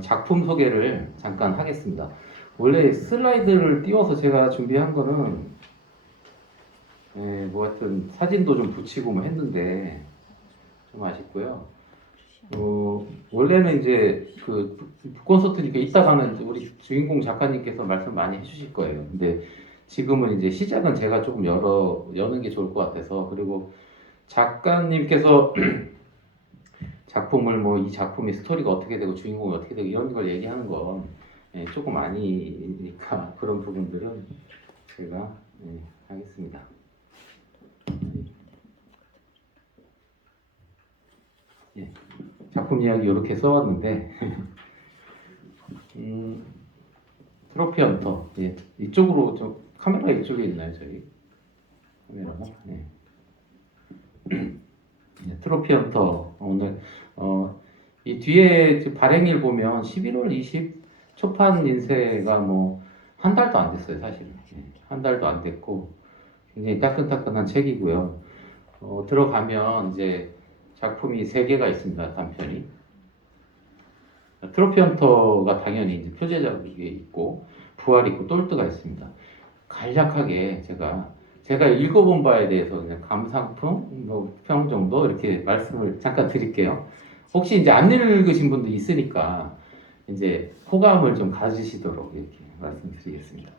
작품 소개를 잠깐 하겠습니다. 원래 슬라이드를 띄워서 제가 준비한 거는 뭐 하여튼 사진도 좀 붙이고 뭐 했는데 좀 아쉽고요. 원래는 이제 그 북콘서트니까 이따가는 우리 주인공 작가님께서 말씀 많이 해주실 거예요. 근데 지금은 이제 시작은 제가 조금 여는 게 좋을 것 같아서, 그리고 작가님께서 작품을 뭐 이 작품의 스토리가 어떻게 되고 주인공이 어떻게 되고 이런 걸 얘기하는 건 조금 아니니까 그런 부분들은 제가 하겠습니다. 예, 작품 이야기 이렇게 써왔는데 트로피 헌터, 이쪽으로 좀 카메라 이쪽에 있나요, 저희 카메라가? 트로피 헌터 오늘 이 뒤에 발행일 보면 11월 20 초판 인쇄가 뭐 한 달도 안 됐어요, 사실은. 한 달도 안 됐고 굉장히 따끈따끈한 책이고요. 들어가면 이제 작품이 3개가 있습니다, 단편이. 트로피 헌터가 당연히 이제 표제작이 있고 부활이 있고 똘뜨가 있습니다. 간략하게 제가 읽어본 바에 대해서 그냥 감상평, 뭐평 정도 이렇게 말씀을 잠깐 드릴게요. 혹시 이제 안 읽으신 분도 있으니까 이제 호감을 좀 가지시도록 이렇게 말씀드리겠습니다.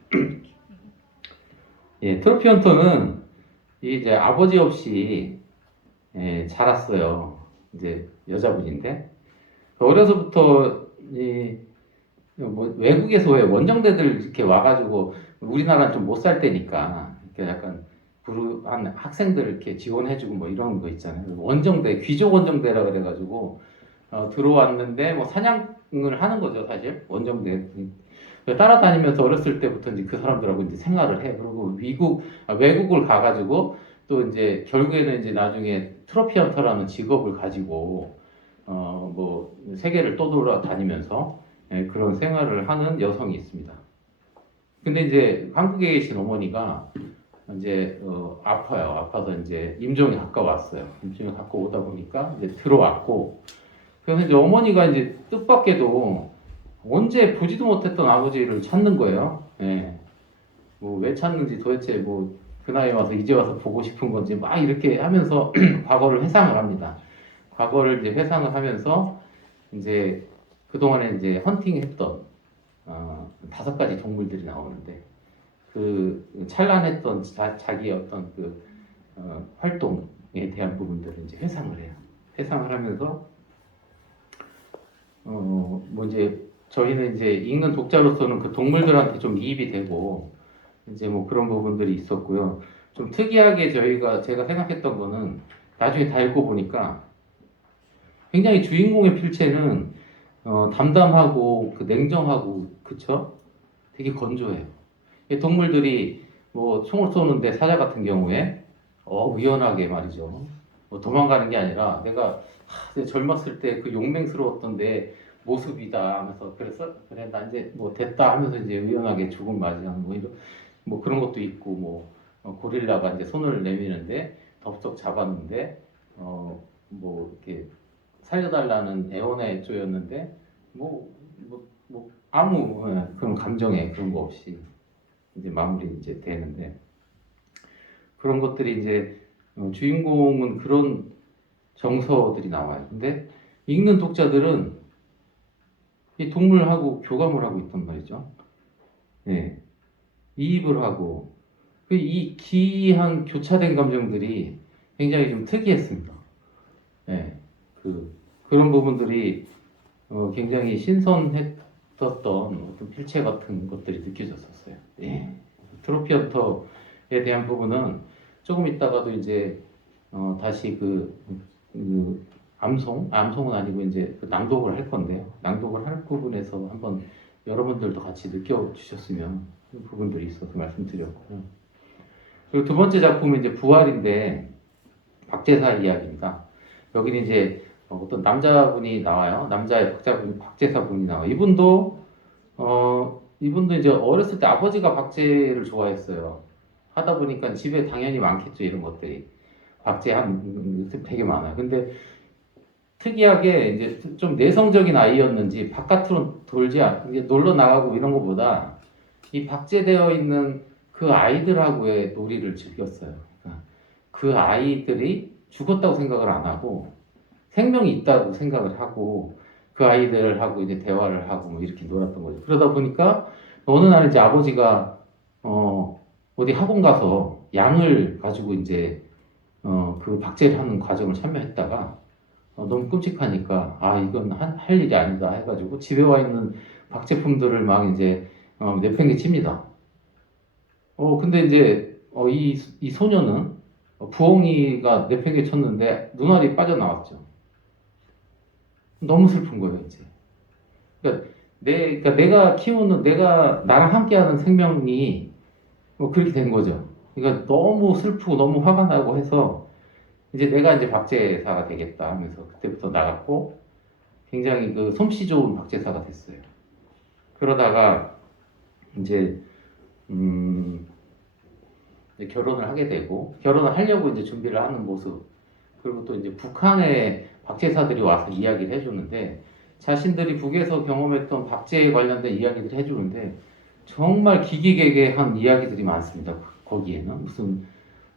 트로피 헌터는 이제 아버지 없이 자랐어요. 이제 여자분인데 어려서부터 뭐 외국에서 왜 원정대들 이렇게 와가지고 우리나라는 좀 못 살 때니까 이렇게 약간 한 학생들 이렇게 지원해주고 뭐 이런 거 있잖아요. 원정대, 귀족 원정대라 그래가지고 들어왔는데 뭐 사냥을 하는 거죠, 사실 원정대. 따라다니면서 어렸을 때부터 이제 그 사람들하고 이제 생활을 해. 그리고 외국을 가가지고 또 이제 결국에는 이제 나중에 트로피 헌터라는 직업을 가지고 뭐 세계를 떠돌아다니면서 그런 생활을 하는 여성이 있습니다. 근데 이제 한국에 계신 어머니가 이제 아파요. 아파서 이제 임종이 가까웠어요. 임종이 가까우다 보니까 이제 들어왔고, 그래서 이제 어머니가 이제 뜻밖에도 언제 보지도 못했던 아버지를 찾는 거예요. 뭐 왜 찾는지 도대체 뭐 그 나이에 와서 이제 와서 보고 싶은 건지 막 이렇게 하면서 과거를 회상을 합니다. 과거를 이제 회상을 하면서 이제 그동안에 이제 헌팅했던 5가지 동물들이 나오는데 그 찬란했던 자기의 어떤 그 활동에 대한 부분들을 이제 회상을 해요. 회상을 하면서 뭐 이제 저희는 이제 읽는 독자로서는 그 동물들한테 좀 이입이 되고 이제 뭐 그런 부분들이 있었고요. 좀 특이하게 제가 생각했던 거는 나중에 다 읽어보니까 굉장히 주인공의 필체는 담담하고 그 냉정하고 그쵸? 되게 건조해요. 이 동물들이 뭐 총을 쏘는데 사자 같은 경우에 유연하게 말이죠. 뭐 도망가는 게 아니라 내가 젊었을 때 그 용맹스러웠던 내 모습이다 하면서 그래 나 이제 뭐 됐다 하면서 이제 유연하게 죽음 맞이하는 뭐 그런 것도 있고 뭐 고릴라가 이제 손을 내미는데 덥석 잡았는데 뭐 이렇게 살려달라는 애원의 조였는데 아무 그런 감정에 그런 거 없이 이제 마무리 이제 되는데 그런 것들이 이제 주인공은 그런 정서들이 나와요. 근데 읽는 독자들은 이 동물하고 교감을 하고 있단 말이죠. 네. 이입을 하고 이 기이한 교차된 감정들이 굉장히 좀 특이했습니다. 네. 그런 부분들이 굉장히 신선했었던 어떤 필체 같은 것들이 느껴졌었어요. 트로피 헌터에 대한 부분은 조금 있다가도 이제 다시 암송은 아니고 이제 그 낭독을 할 건데요. 낭독을 할 부분에서 한번 여러분들도 같이 느껴주셨으면 그 부분들이 있어서 말씀드렸고요. 그리고 두 번째 작품은 이제 부활인데 박제사 이야기입니다. 여기는 이제 어떤 남자분이 나와요. 남자의 박제사분이 나와요. 이분도 이제 어렸을 때 아버지가 박제를 좋아했어요. 하다 보니까 집에 당연히 많겠죠, 이런 것들이. 박제 되게 많아요. 근데 특이하게 이제 좀 내성적인 아이였는지 바깥으로 돌지 이게 놀러 나가고 이런 것보다 이 박제되어 있는 그 아이들하고의 놀이를 즐겼어요. 그러니까 그 아이들이 죽었다고 생각을 안 하고 생명이 있다고 생각을 하고 그 아이들하고 이제 대화를 하고 뭐 이렇게 놀았던 거죠. 그러다 보니까 어느 날 이제 아버지가 어디 학원 가서 양을 가지고 이제 그 박제를 하는 과정을 참여했다가 너무 끔찍하니까 아 이건 할 일이 아니다 해가지고 집에 와 있는 박제품들을 막 이제 내팽개칩니다. 근데 이제 이 소녀는 부엉이가 내팽개쳤는데 눈알이 빠져나왔죠. 너무 슬픈 거예요 이제. 그러니까 그러니까 내가 키우는 내가 나랑 함께하는 생명이 그렇게 된 거죠. 그러니까 너무 슬프고 너무 화가 나고 해서 이제 내가 이제 박제사가 되겠다 하면서 그때부터 나갔고 굉장히 그 솜씨 좋은 박제사가 됐어요. 그러다가 이제 이제 결혼을 하게 되고 결혼을 하려고 이제 준비를 하는 모습 그리고 또 이제 북한의 박제사들이 와서 이야기를 해주는데 자신들이 북에서 경험했던 박제에 관련된 이야기들을 해주는데 정말 기기개개한 이야기들이 많습니다. 거기에는 무슨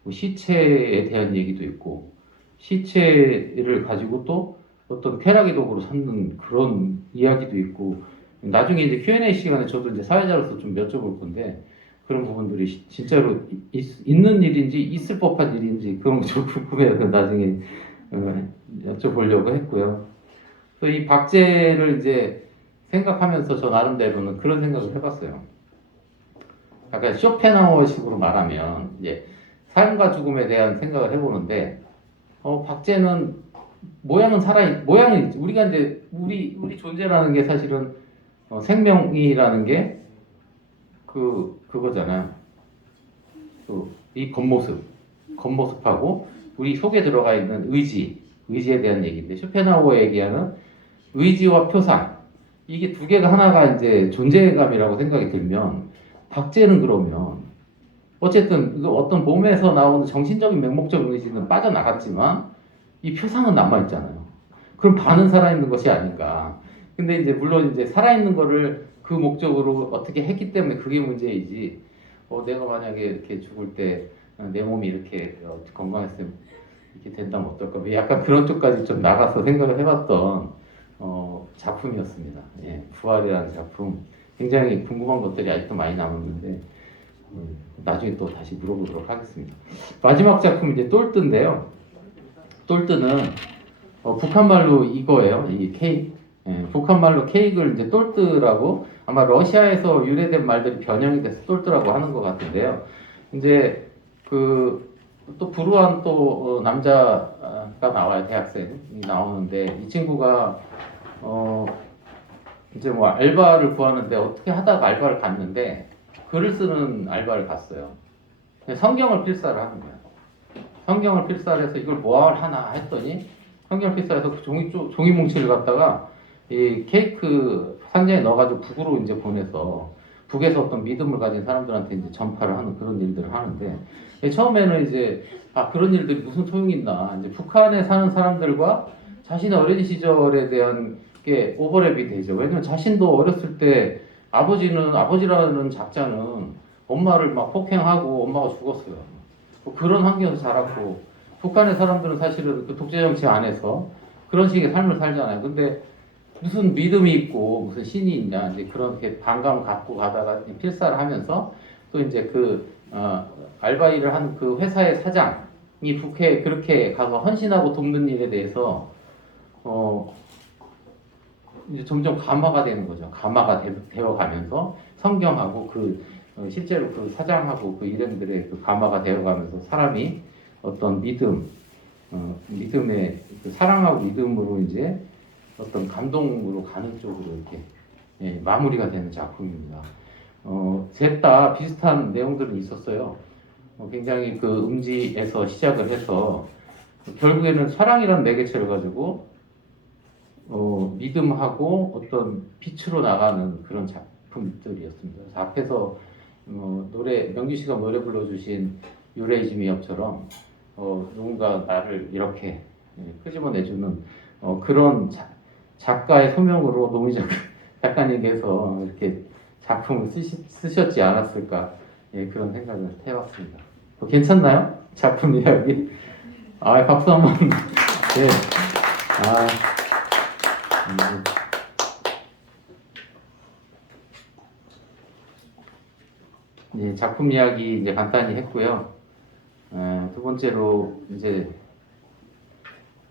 뭐 시체에 대한 얘기도 있고 시체를 가지고 또 어떤 쾌락의 도구로 삼는 그런 이야기도 있고 나중에 이제 Q&A 시간에 저도 이제 사회자로서 좀 여쭤볼 건데 그런 부분들이 진짜로 있는 일인지 있을 법한 일인지 그런 거 좀 궁금해요. 나중에 여쭤보려고 했고요. 또 이 박제를 이제 생각하면서 저 나름대로는 그런 생각을 해봤어요. 약간 쇼펜하우어식으로 말하면 이제 삶과 죽음에 대한 생각을 해보는데 박제는 모양은 우리가 이제 우리 존재라는 게 사실은 생명이라는 게 그거잖아요. 이 겉모습하고 우리 속에 들어가 있는 의지에 대한 얘기인데 쇼펜하우어 얘기하는 의지와 표상 이게 두 개가 하나가 이제 존재감이라고 생각이 들면 박제는 그러면 어쨌든 이거 어떤 몸에서 나오는 정신적인 맹목적 의지는 빠져나갔지만 이 표상은 남아있잖아요. 그럼 반은 살아있는 것이 아닌가. 근데 이제 물론 이제 살아있는 거를 그 목적으로 어떻게 했기 때문에 그게 문제이지. 내가 만약에 이렇게 죽을 때 내 몸이 이렇게 건강했으면 이렇게 된다면 어떨까. 약간 그런 쪽까지 좀 나가서 생각을 해봤던 작품이었습니다. 예, 부활이라는 작품. 굉장히 궁금한 것들이 아직도 많이 남았는데 나중에 또 다시 물어보도록 하겠습니다. 마지막 작품 이제 똘뜨인데요. 똘뜨는 북한 말로 이거예요. 이 케이크. 예, 북한 말로 케이크를 이제 똘뜨라고 아마 러시아에서 유래된 말들이 변형이 돼서 똘뜨라고 하는 것 같은데요. 이제 또 불우한 또 남자가 나와요. 대학생이 나오는데 이 친구가 이제 뭐 알바를 구하는데 어떻게 하다가 알바를 갔는데 글을 쓰는 알바를 갔어요. 성경을 필사를 하는 거예요. 성경을 필사를 해서 이걸 뭐 하나 했더니 성경을 필사해서 그 종이 뭉치를 갖다가 이 케이크 상자에 넣어가지고 북으로 이제 보내서 북에서 어떤 믿음을 가진 사람들한테 이제 전파를 하는 그런 일들을 하는데 처음에는 이제 그런 일들이 무슨 소용이 있나 이제 북한에 사는 사람들과 자신의 어린 시절에 대한 게 오버랩이 되죠. 왜냐면 자신도 어렸을 때 아버지라는 작자는 엄마를 막 폭행하고 엄마가 죽었어요. 뭐 그런 환경에서 자랐고 북한의 사람들은 사실은 그 독재 정치 안에서 그런 식의 삶을 살잖아요. 근데 무슨 믿음이 있고 무슨 신이 있냐 이제 그렇게 반감을 갖고 가다가 필사를 하면서 또 이제 알바 일을 하는 그 회사의 사장이 북해에 그렇게 가서 헌신하고 돕는 일에 대해서 이제 점점 감화가 되는 거죠. 감화가 되어 가면서 성경하고 실제로 그 사장하고 그 일행들의 그 감화가 되어 가면서 사람이 어떤 믿음의 사랑하고 믿음으로 이제 어떤 감동으로 가는 쪽으로 이렇게 마무리가 되는 작품입니다. 셋 다 비슷한 내용들은 있었어요. 굉장히 그 음지에서 시작을 해서 결국에는 사랑이라는 매개체를 가지고 믿음하고 어떤 빛으로 나가는 그런 작품들이었습니다. 그래서 앞에서 명규 씨가 노래 불러주신 유레이즘이업처럼 누군가 나를 이렇게 끄집어내주는 그런 작가의 소명으로 노무현 작가님께서 이렇게 작품을 쓰셨지 않았을까, 예, 그런 생각을 해봤습니다. 괜찮나요? 작품 이야기? 박수 한번. 네. 음. 예, 작품 이야기 이제 간단히 했고요. 두 번째로 이제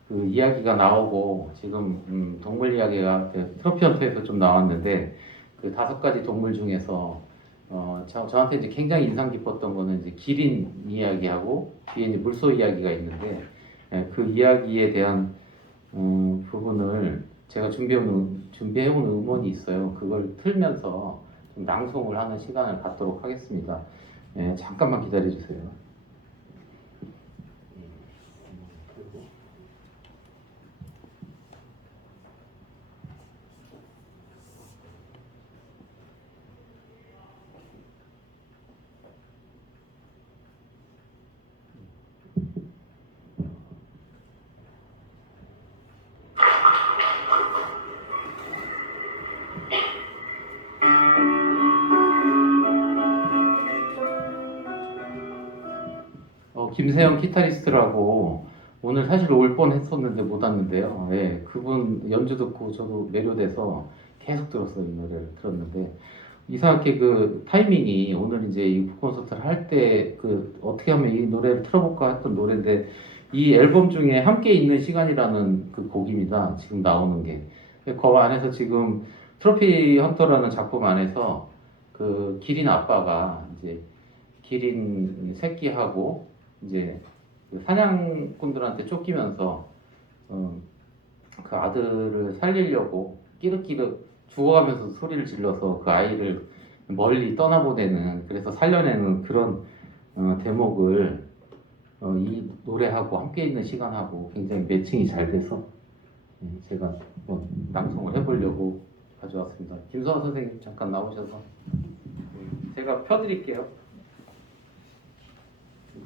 그 이야기가 나오고 지금 동물 이야기가 트로피 헌터에서 좀 나왔는데 그 5가지 동물 중에서 저한테 이제 굉장히 인상 깊었던 거는 이제 기린 이야기하고 뒤에 이제 물소 이야기가 있는데 그 이야기에 대한 부분을 제가 준비해온 음원이 있어요. 그걸 틀면서 좀 낭송을 하는 시간을 갖도록 하겠습니다. 잠깐만 기다려 주세요. 김세영 기타리스트라고 오늘 사실 올 뻔했었는데 못 왔는데요. 예, 그분 연주 듣고 저도 매료돼서 계속 들었어요. 이 노래를 들었는데 이상하게 그 타이밍이 오늘 이제 이 콘서트를 할 때 그 어떻게 하면 이 노래를 틀어볼까 했던 노래인데 이 앨범 중에 함께 있는 시간이라는 그 곡입니다. 지금 나오는 게. 그 안에서 지금 트로피 헌터라는 작품 안에서 그 기린 아빠가 이제 기린 새끼하고 이제 그 사냥꾼들한테 쫓기면서 그 아들을 살리려고 끼륵끼륵 죽어가면서 소리를 질러서 그 아이를 멀리 떠나보내는, 그래서 살려내는 그런 대목을 이 노래하고 함께 있는 시간하고 굉장히 매칭이 잘 돼서 제가 낭송을 해보려고 가져왔습니다. 김서환 선생님 잠깐 나오셔서 제가 펴드릴게요.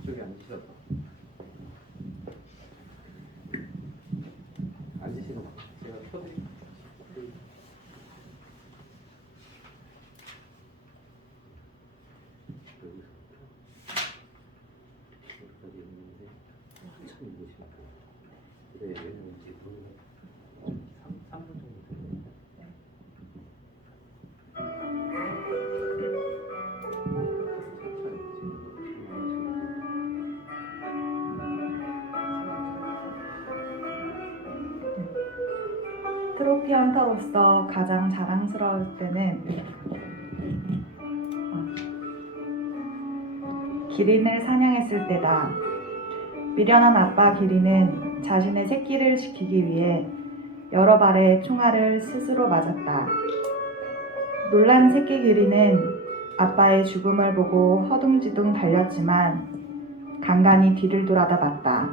이쪽에 앉으셔서 앉으시는 거 제가 펴드릴게요. 여기서부터 여기까지 있는데 천천히 보시면 돼요. 네, 왜냐면 지금 3분 정도 되네요. 트로피 헌터로서 가장 자랑스러울 때는 기린을 사냥했을 때다. 미련한 아빠 기린은 자신의 새끼를 지키기 위해 여러 발의 총알을 스스로 맞았다. 놀란 새끼 기린은 아빠의 죽음을 보고 허둥지둥 달렸지만 간간히 뒤를 돌아다 봤다.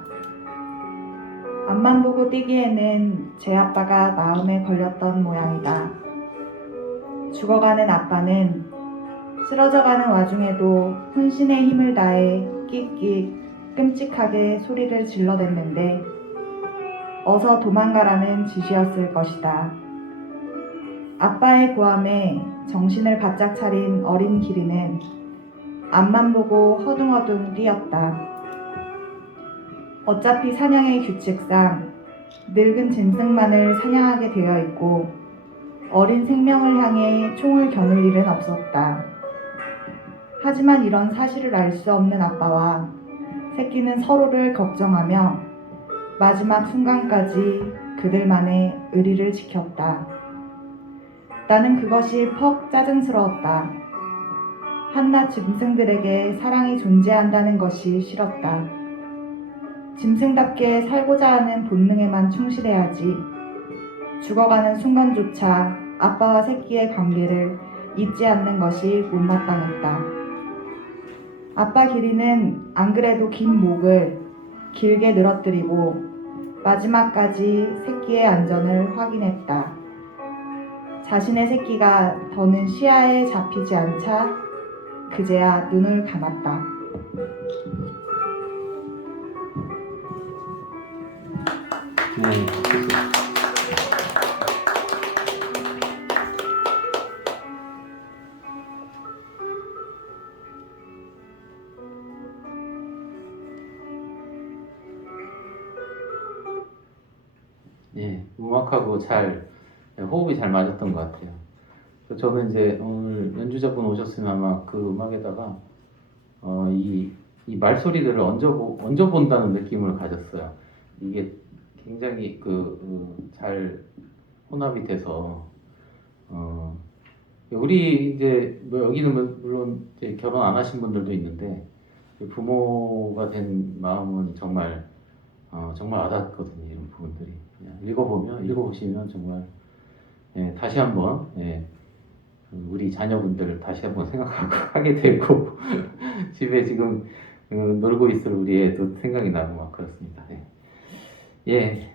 앞만 보고 뛰기에는 제 아빠가 마음에 걸렸던 모양이다. 죽어가는 아빠는 쓰러져가는 와중에도 혼신의 힘을 다해 끽끽 끔찍하게 소리를 질러댔는데 어서 도망가라는 지시였을 것이다. 아빠의 고함에 정신을 바짝 차린 어린 기린은 앞만 보고 허둥허둥 뛰었다. 어차피 사냥의 규칙상 늙은 짐승만을 사냥하게 되어 있고 어린 생명을 향해 총을 겨눌 일은 없었다. 하지만 이런 사실을 알 수 없는 아빠와 새끼는 서로를 걱정하며 마지막 순간까지 그들만의 의리를 지켰다. 나는 그것이 퍽 짜증스러웠다. 한낱 짐승들에게 사랑이 존재한다는 것이 싫었다. 짐승답게 살고자 하는 본능에만 충실해야지. 죽어가는 순간조차 아빠와 새끼의 관계를 잊지 않는 것이 못마땅했다. 아빠 기린은 안 그래도 긴 목을 길게 늘어뜨리고 마지막까지 새끼의 안전을 확인했다. 자신의 새끼가 더는 시야에 잡히지 않자 그제야 눈을 감았다. 네. 정확하고 잘 호흡이 잘 맞았던 것 같아요. 그래서 저는 이제 오늘 연주자분 오셨으면 아마 그 음악에다가 이 말소리들을 얹어본다는 느낌을 가졌어요. 이게 굉장히 잘 혼합이 돼서 우리 이제 뭐 여기는 물론 이제 결혼 안 하신 분들도 있는데 부모가 된 마음은 정말 정말 와닿거든요. 이런 부분들이 그냥 읽어보시면 정말 다시 한번 우리 자녀분들을 다시 한번 생각하고 하게 되고 집에 지금 놀고 있을 우리 애도 생각이 나고 막 그렇습니다. 예.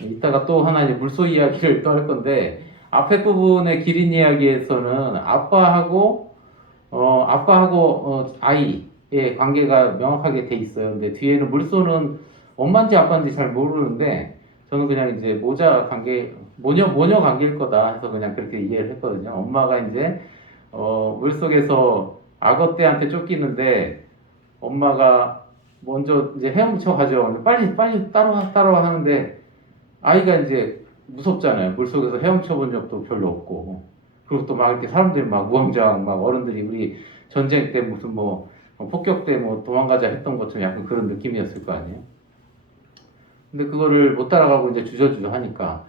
이따가 또 하나 이제 물소 이야기를 또 할 건데 앞에 부분의 기린 이야기에서는 아빠하고 아이의 관계가 명확하게 돼 있어요. 근데 뒤에는 물소는 엄마인지 아빠인지 잘 모르는데 저는 그냥 이제 모녀 관계일 거다 해서 그냥 그렇게 이해를 했거든요. 엄마가 이제 물속에서 악어 떼한테 쫓기는데 엄마가 먼저 이제 헤엄쳐 가죠. 빨리 따라와 하는데 아이가 이제 무섭잖아요. 물속에서 헤엄쳐 본 적도 별로 없고. 그리고 또 막 이렇게 사람들이 막 우왕좌왕 막 어른들이 우리 전쟁 때 무슨 뭐 폭격 때 뭐 도망가자 했던 것처럼 약간 그런 느낌이었을 거 아니에요. 근데 그거를 못 따라가고 이제 주저주저 하니까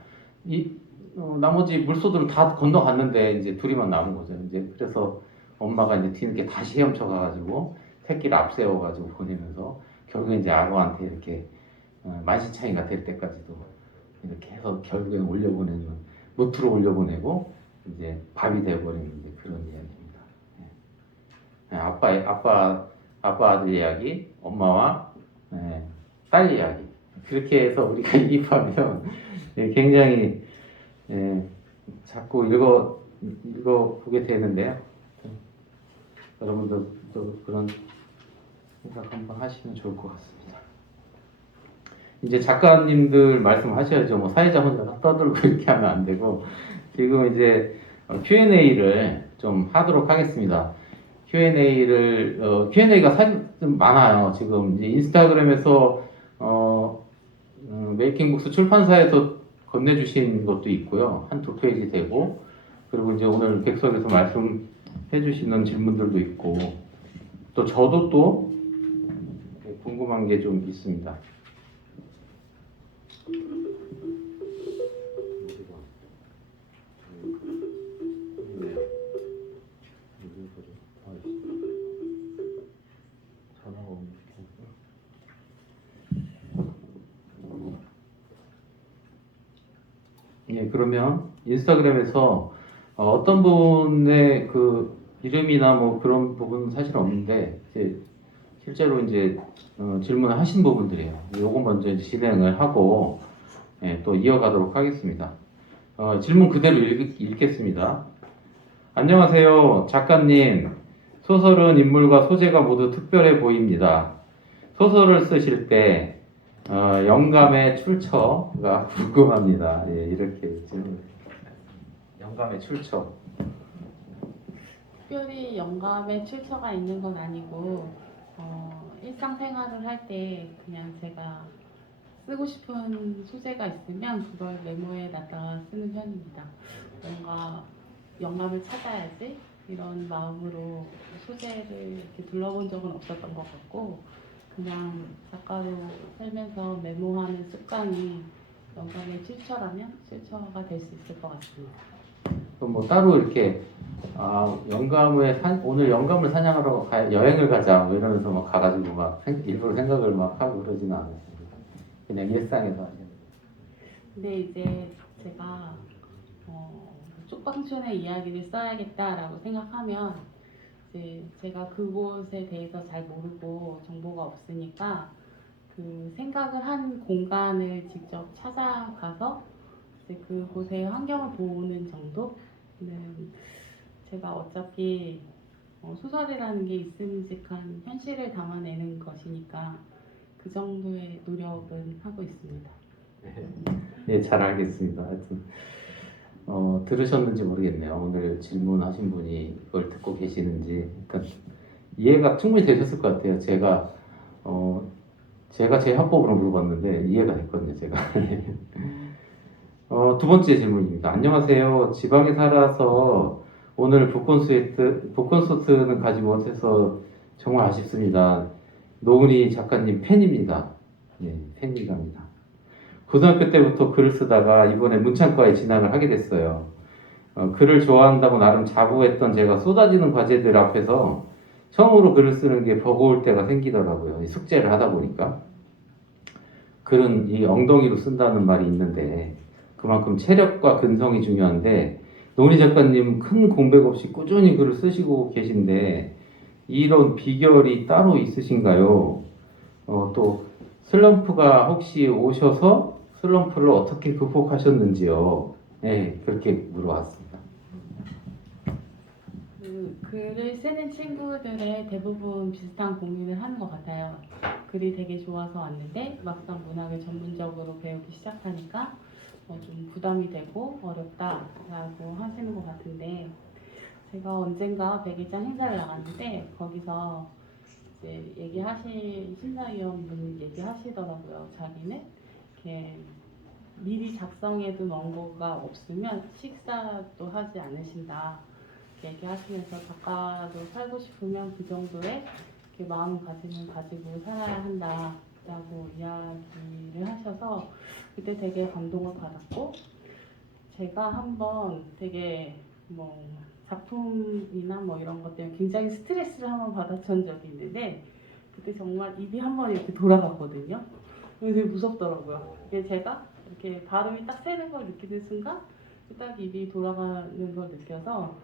나머지 물소들은 다 건너갔는데 이제 둘이만 남은 거죠. 이제 그래서 엄마가 이제 뒤늦게 다시 헤엄쳐 가가지고 새끼를 앞세워가지고 보내면서 결국에 이제 악어한테 이렇게 만신창이가 될 때까지도 이렇게 해서 결국에는 올려보내는 노트로 올려보내고 이제 밥이 되어버리는 이제 그런 이야기입니다. 아빠 아들 이야기, 엄마와 딸 이야기 그렇게 해서 우리가 이입하면 굉장히 자꾸 읽어보게 되는데요. 여러분들도 그런 생각 한번 하시면 좋을 것 같습니다. 이제 작가님들 말씀하셔야죠. 뭐 사회자 혼자 떠들고 이렇게 하면 안 되고 지금 이제 Q&A를 좀 하도록 하겠습니다. Q&A가 사실 좀 많아요. 지금 이제 인스타그램에서 메이킹북스 출판사에서 건네주신 것도 있고요. 한 두 페이지 되고 그리고 이제 오늘 객석에서 말씀해주시는 질문들도 있고 또 저도 또 궁금한 게 좀 있습니다. 그러면 인스타그램에서 어떤 분의 그 이름이나 뭐 그런 부분은 사실 없는데 실제로 이제 질문을 하신 부분들이에요. 요거 먼저 이제 진행을 하고 또 이어가도록 하겠습니다. 질문 그대로 읽겠습니다. 안녕하세요, 작가님. 소설은 인물과 소재가 모두 특별해 보입니다. 소설을 쓰실 때 영감의 출처가 궁금합니다. 이렇게 질문. 영감의 출처. 특별히 영감의 출처가 있는 건 아니고 일상생활을 할 때 그냥 제가 쓰고 싶은 소재가 있으면 그걸 메모에 놨다가 쓰는 편입니다. 뭔가 영감을 찾아야지 이런 마음으로 소재를 이렇게 둘러본 적은 없었던 것 같고 그냥 작가로 살면서 메모하는 습관이 영감의 출처가 될 수 있을 것 같습니다. 그럼 뭐 따로 이렇게 오늘 영감을 사냥하러 여행을 가자 뭐 이러면서 막 가가지고 막 일부러 생각을 막 하고 그러지는 않았습니다. 그냥 일상에서 하죠. 근데 이제 제가 쪽방촌의 이야기를 써야겠다라고 생각하면 이제 제가 그곳에 대해서 잘 모르고 정보가 없으니까 그 생각을 한 공간을 직접 찾아가서 이제 그곳의 환경을 보는 정도는 제가 어차피 소설이라는 게 있음직한 현실을 담아내는 것이니까 그 정도의 노력은 하고 있습니다. 네, 잘 알겠습니다. 하여튼 들으셨는지 모르겠네요. 오늘 질문하신 분이 이걸 듣고 계시는지 그러니까 이해가 충분히 되셨을 것 같아요. 제가 제가 제 합법으로 물어봤는데 이해가 됐거든요, 제가. 두 번째 질문입니다. 안녕하세요. 지방에 살아서 오늘 복콘서트는 가지 못해서 정말 아쉽습니다. 노은희 작가님 팬입니다. 네, 팬이랍니다. 고등학교 때부터 글을 쓰다가 이번에 문창과에 진학을 하게 됐어요. 글을 좋아한다고 나름 자부했던 제가 쏟아지는 과제들 앞에서 처음으로 글을 쓰는 게 버거울 때가 생기더라고요. 이 숙제를 하다 보니까. 글은 이 엉덩이로 쓴다는 말이 있는데 그만큼 체력과 근성이 중요한데 노은희 작가님 큰 공백 없이 꾸준히 글을 쓰시고 계신데 이런 비결이 따로 있으신가요? 또 슬럼프가 혹시 오셔서 슬럼프를 어떻게 극복하셨는지요? 네, 그렇게 물어봤습니다. 그 글을 쓰는 친구들의 대부분 비슷한 고민을 하는 것 같아요. 글이 되게 좋아서 왔는데 막상 문학을 전문적으로 배우기 시작하니까 좀 부담이 되고 어렵다라고 하시는 것 같은데 제가 언젠가 백일장 행사를 나갔는데 거기서 이제 심사위원분이 얘기하시더라고요. 자기는 이렇게 미리 작성해둔 원고가 없으면 식사도 하지 않으신다. 얘기하시면서 작가로 살고 싶으면 그 정도의 마음가짐을 가지고 살아야 한다라고 이야기를 하셔서 그때 되게 감동을 받았고 제가 한번 되게 작품이나 이런 것 때문에 굉장히 스트레스를 한번 받았던 적이 있는데 그때 정말 입이 한번 이렇게 돌아갔거든요. 되게 무섭더라고요. 이게 제가 이렇게 발음이 딱 새는 걸 느끼는 순간 딱 입이 돌아가는 걸 느껴서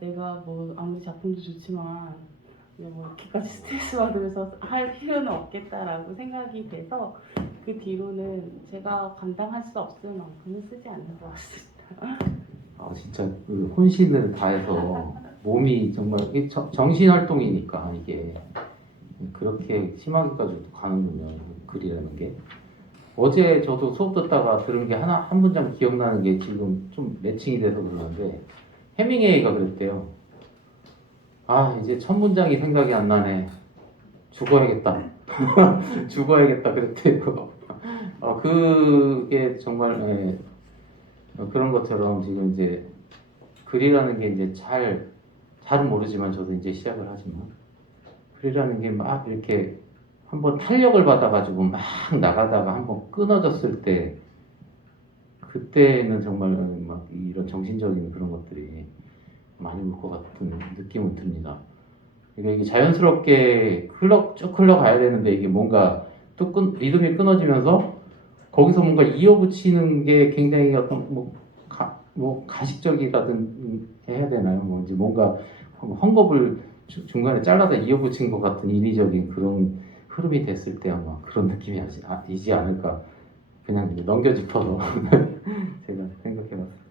내가 아무리 작품도 좋지만 이렇게까지 스트레스 받으면서 할 필요는 없겠다라고 생각이 돼서 그 뒤로는 제가 감당할 수 없을 만큼은 쓰지 않는 것 같습니다. 진짜 그 혼신을 다해서 몸이 정말 정신 활동이니까 이게 그렇게 심하게까지 가는군요. 글이라는 게. 어제 저도 수업 듣다가 들은 게 한 문장 기억나는 게 지금 좀 매칭이 돼서 그러는데 해밍웨이가 그랬대요. 이제 첫 문장이 생각이 안 나네. 죽어야겠다. 죽어야겠다 그랬대요. 그게 정말 그런 것처럼 지금 이제 글이라는 게 이제 잘은 모르지만 저도 이제 시작을 하지만 글이라는 게 막 이렇게 한번 탄력을 받아가지고 막 나가다가 한번 끊어졌을 때 그때는 정말 막 이런 정신적인 그런 것들이 많이 올 것 같은 느낌은 듭니다. 그러니까 이게 자연스럽게 쭉 흘러가야 되는데 이게 뭔가 리듬이 끊어지면서 거기서 뭔가 이어붙이는 게 굉장히 어떤 가식적이라든 해야 되나요? 이제 뭔가 헝겊을 중간에 잘라다 이어붙인 것 같은 인위적인 그런 흐름이 됐을 때 아마 그런 느낌이 이지 않을까 그냥 넘겨짚어서 제가 생각해봤습니다.